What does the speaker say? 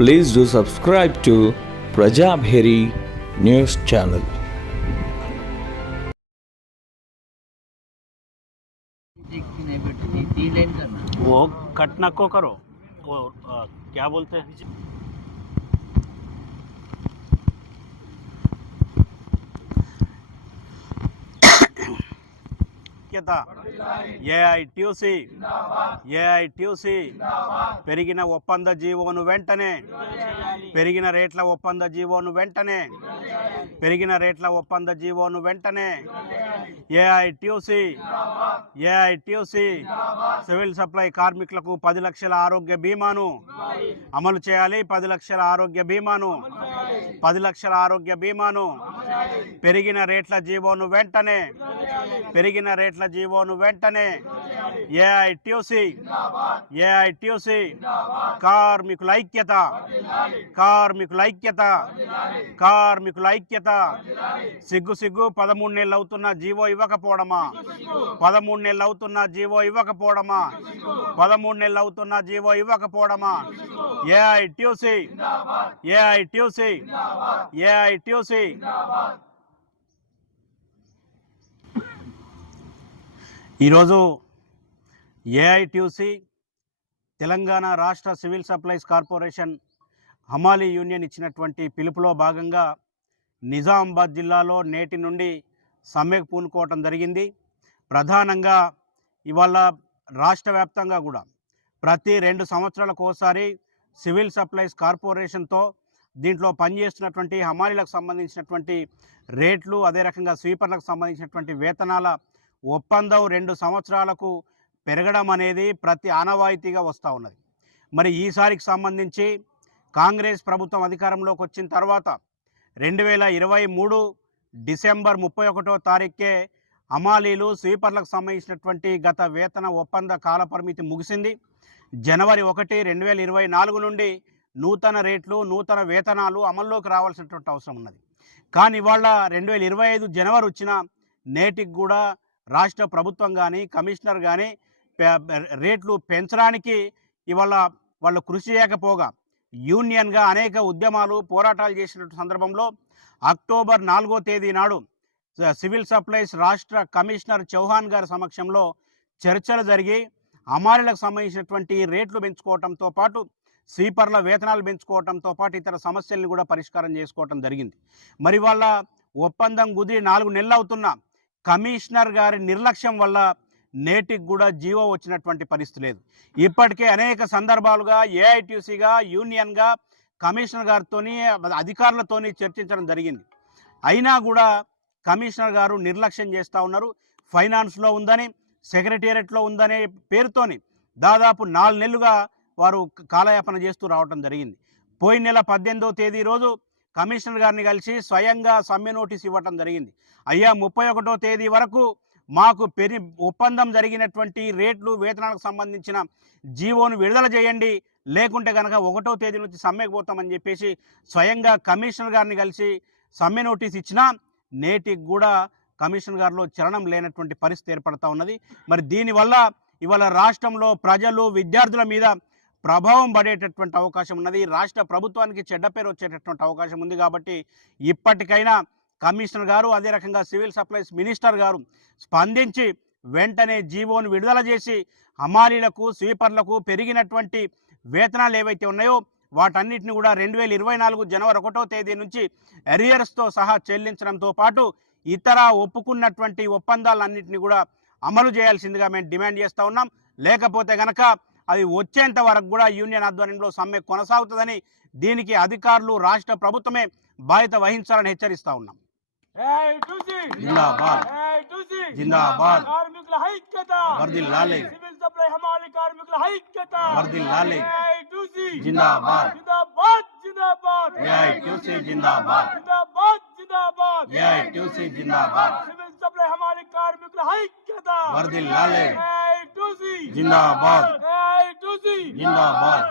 Please do subscribe to Prajabheri News Channel. वो घटना को करो वो क्या बोलते हैं ఏఐటీయూసీ పెరిగిన ఒప్పంద జీవోను వెంటనే పెరిగిన రేట్ల ఒప్పంద జీవోను వెంటనే పెరిగిన రేట్ల ఒప్పంద జీవోను వెంటనే ఏఐటీయూసీ సివిల్ సప్లై కార్మికులకు 10 లక్షల ఆరోగ్య బీమాను అమలు చేయాలి. 10 లక్షల ఆరోగ్య బీమాను 10 లక్షల ఆరోగ్య బీమాను పెరిగిన రేట్ల జీవోను వెంటనే పెరిగిన రేట్ల జీవోను వెంటనే ఏఐటీయూసీ కార్మికుల ఐక్యత కార్మికుల ఐక్యత కార్మికుల ఐక్యత సిగ్గు 13 నెలలు అవుతున్న జీవో ఇవ్వకపోవడమా 13 నెలలు అవుతున్న జీవో ఇవ్వకపోవడమా 13 నెలలు అవుతున్న జీవో ఇవ్వకపోవడమా ఏఐటీయూసీ ఈరోజు ఏఐటీయూసీ తెలంగాణ రాష్ట్ర సివిల్ సప్లైస్ కార్పొరేషన్ హమాలీ యూనియన్ ఇచ్చినటువంటి పిలుపులో భాగంగా నిజామాబాద్ జిల్లాలో నేటి నుండి సమ్మెకు పూనుకోవటం జరిగింది. ప్రధానంగా ఇవాళ రాష్ట్ర వ్యాప్తంగా కూడా ప్రతి 2 సంవత్సరాలకు ఒకసారి సివిల్ సప్లైస్ కార్పొరేషన్తో దీంట్లో పనిచేస్తున్నటువంటి హమాలీలకు సంబంధించినటువంటి రేట్లు, అదే రకంగా స్వీపర్లకు సంబంధించినటువంటి వేతనాల ఒప్పందం 2 సంవత్సరాలకు పెరగడం అనేది ప్రతి ఆనవాయితీగా వస్తూ ఉన్నది. మరి ఈసారికి సంబంధించి కాంగ్రెస్ ప్రభుత్వం అధికారంలోకి వచ్చిన తర్వాత 2023 డిసెంబర్ 31వ తారీఖుకే హమాలీలు స్వీపర్లకు సంబంధించినటువంటి గత వేతన ఒప్పంద కాలపరిమితి ముగిసింది. జనవరి 1, 2024 నుండి నూతన రేట్లు, నూతన వేతనాలు అమల్లోకి రావాల్సినటువంటి అవసరం ఉన్నది. కానీ ఇవాళ 2025 జనవరి వచ్చిన నేటికి కూడా రాష్ట్ర ప్రభుత్వం కానీ కమిషనర్ కానీ రేట్లు పెంచడానికి ఇవాళ వాళ్ళు కృషి చేయకపోగా యూనియన్గా అనేక ఉద్యమాలు పోరాటాలు చేసిన సందర్భంలో అక్టోబర్ 4వ తేదీ నాడు సివిల్ సప్లైస్ రాష్ట్ర కమిషనర్ చౌహాన్ గారి సమక్షంలో చర్చలు జరిగి హమాలీలకు సంబంధించినటువంటి రేట్లు పెంచుకోవడంతో పాటు స్వీపర్ల వేతనాలు పెంచుకోవడంతో పాటు ఇతర సమస్యలను కూడా పరిష్కారం చేసుకోవటం జరిగింది. మరి వాళ్ళ ఒప్పందం కుదిరి 4 నెలలు అవుతున్నా కమిషనర్ గారి నిర్లక్ష్యం వల్ల నేటికి కూడా జీవో వచ్చినటువంటి పరిస్థితి లేదు. ఇప్పటికే అనేక సందర్భాలుగా ఏఐటీయూసీగా యూనియన్గా కమిషనర్ గారితోని అధికారులతోని చర్చించడం జరిగింది. అయినా కూడా కమిషనర్ గారు నిర్లక్ష్యం చేస్తూ ఉన్నారు. ఫైనాన్స్లో ఉందని, సెక్రటేరియట్లో ఉందనే పేరుతోని దాదాపు 4 నెలలుగా వారు కాలయాపన చేస్తూ రావడం జరిగింది. పోయిన నెల 18వ తేదీ రోజు కమిషనర్ గారిని కలిసి స్వయంగా సమ్మె నోటీస్ ఇవ్వటం జరిగింది. అయ్యా 31వ తేదీ వరకు మాకు ఒప్పందం జరిగినటువంటి రేట్లు, వేతనాలకు సంబంధించిన జీవోను విడుదల చేయండి, లేకుంటే కనుక 1వ తేదీ నుంచి సమ్మెకు పోతామని చెప్పేసి స్వయంగా కమిషనర్ గారిని కలిసి సమ్మె నోటీస్ ఇచ్చినా నేటికి కూడా కమిషనర్ గారిలో చలనం లేనటువంటి పరిస్థితి ఏర్పడతా ఉన్నది. మరి దీనివల్ల ఇవాళ రాష్ట్రంలో ప్రజలు, విద్యార్థుల మీద ప్రభావం పడేటటువంటి అవకాశం ఉన్నది. రాష్ట్ర ప్రభుత్వానికి చెడ్డ పేరు వచ్చేటటువంటి అవకాశం ఉంది. కాబట్టి ఇప్పటికైనా కమిషనర్ గారు, అదే రకంగా సివిల్ సప్లైస్ మినిస్టర్ గారు స్పందించి వెంటనే జీవోను విడుదల చేసి హమాలీలకు, స్వీపర్లకు పెరిగినటువంటి వేతనాలు ఏవైతే ఉన్నాయో వాటన్నిటిని కూడా 2024 జనవరి 1వ తేదీ నుంచి ఎరియర్స్తో సహా చెల్లించడంతో పాటు ఇతర ఒప్పుకున్నటువంటి ఒప్పందాలన్నింటినీ కూడా అమలు చేయాల్సిందిగా మేము డిమాండ్ చేస్తూ ఉన్నాం. లేకపోతే కనుక అది వచ్చేంత వరకు కూడా యూనియన్ ఆధ్వర్యంలో సమ్మె కొనసాగుతుందని, దీనికి అధికారులు, రాష్ట్ర ప్రభుత్వమే బాధ్యత వహించాలని హెచ్చరిస్తా ఉన్నాం. జిందాబాద్ జిందాబాద్ కార్మికుల ఐక్యత వర్ధిల్లాలి, సివిల్ సప్లై హమాలీ కార్మికుల ఐక్యత వర్ధిల్లాలి, ఏఐటీయూసీ జిందాబాద్ జిందాబాద్ జిందాబాద్ ఏఐటీయూసీ జిందాబాద్ జిందాబాద్ జిందాబాద్ ఏఐటీయూసీ జిందాబాద్ సివిల్ సప్లై హమాలీ కార్మికుల ఐక్యత వర్ధిల్లాలి, ఏఐటీయూసీ జిందాబాద్ ఏఐటీయూసీ జిందాబాద్